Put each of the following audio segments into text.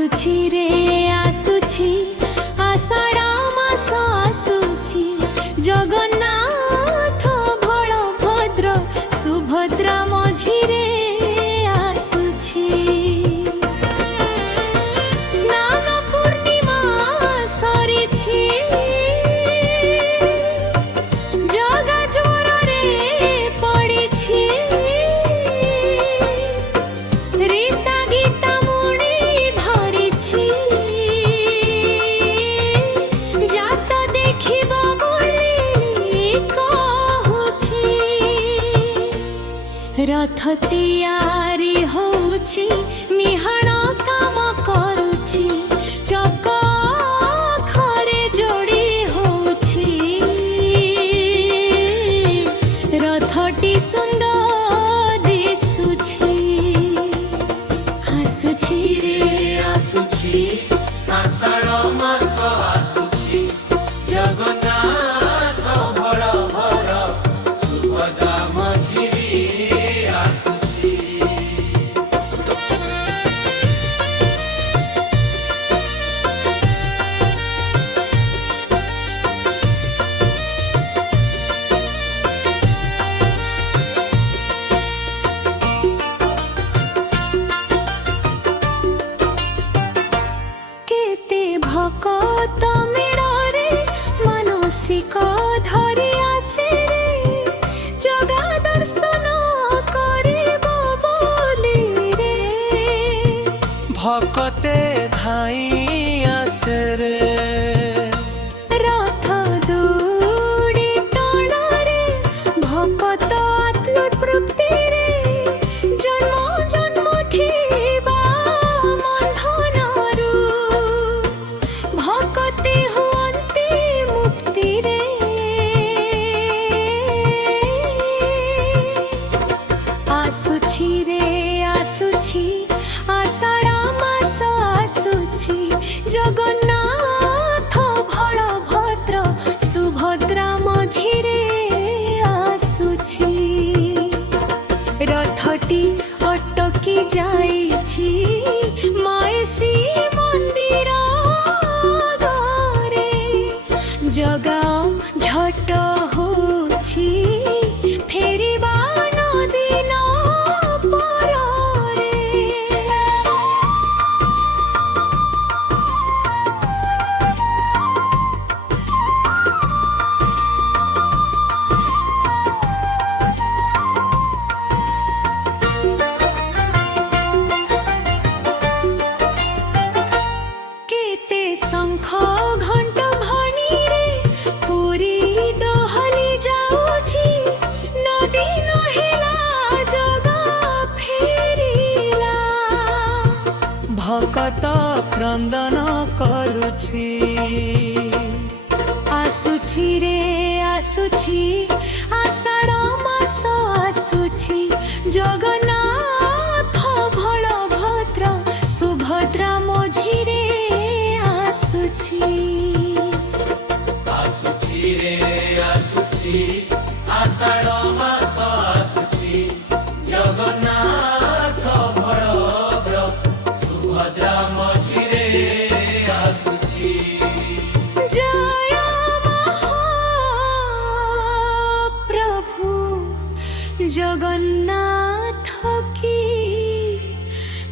आसुछि रे आसुछि आषाढ़ मास आसुछि जगन्नाथ बलभद्र सुभद्रा मझिरे आसुछि स्नान पूर्णिमा सरिछि जगा ज्वर रे पड़िछि रीता गीता मुनि धरिछि जात देखिबा बोली कहुछि रथ तैयारी होछि मिहाण काम करुछि चक खरे जोड़ी होछि रथटी सुंदर दिसुछि आसुछि रे आसुछि आषाढ़ मास आसुछि जगन्नाथ बलभद्र सुभद्रा मझिरे आसुछि केते भकत मेड़रे मानसिक धरि आसे रे जगा दर्शन करिब बोली रे भकते धाई आसे रे रथ दौड़ी टणारे भकत आत्म तृप्ति रे जन्म जन्म थिबा बंधनरु भकते हुअन्ति मुक्ति रे आसुछि रे आसुछि आषाढ़ मास आसुछि जगन्नाथ बलभद्र सुभद्रा मझिरे आसुछि रथटी अटकी जाइछि मायसी मंदिर आगरे जगा झट होछि फेरिबा नदी न परे केते शंख घंट भनी रे पुरी दोहली जाउछि नदी नहिला जगा फेरिला भकत क्रंदन करुछि आसुछि रे आसुछि आषाढ़ मास आसुछि जगन्नाथ बलभद्र सुभद्रा मझिरे आसुछि आसुछि रे आसुछि आषाढ़ मास आसुछि जगन्नाथ बलभद्र सुभद्रा मझिरे आसुछि जय महाप्रभु जगन्नाथ की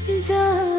जय।